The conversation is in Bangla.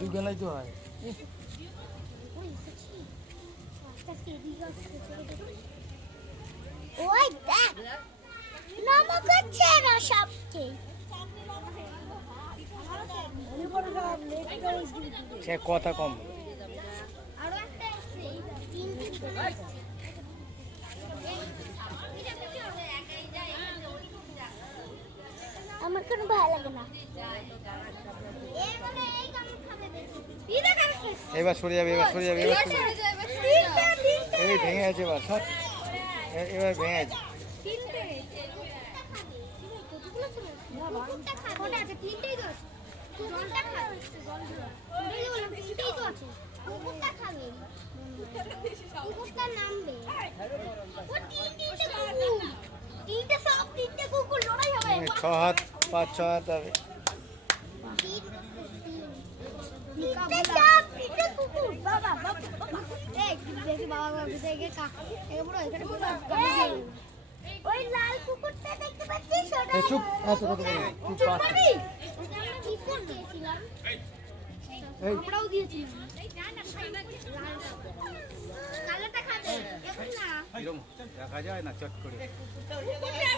দুবেলাই তো হয়। ওই দেখ নমক হচ্ছে না সবকে সে কথা কম। আরো একটা আমার কোনো ভালো লাগে না। এবার সরে যাবে, এবার সরে যাবে, এবার এই ভেঙে আছে, এবার সব এবার ভেঙে আছে। ছ হাত 5-6 হাত হবে। ওই লাল কুকুরটা দেখতে পাচ্ছিস ওটা চুপ, এত কথা বলো, চুপ পাস। এই আমরাও দিয়েছিলাম কালোটা খাবে এখন না এরকম দেখা যায় না চট করে। কুকুরটা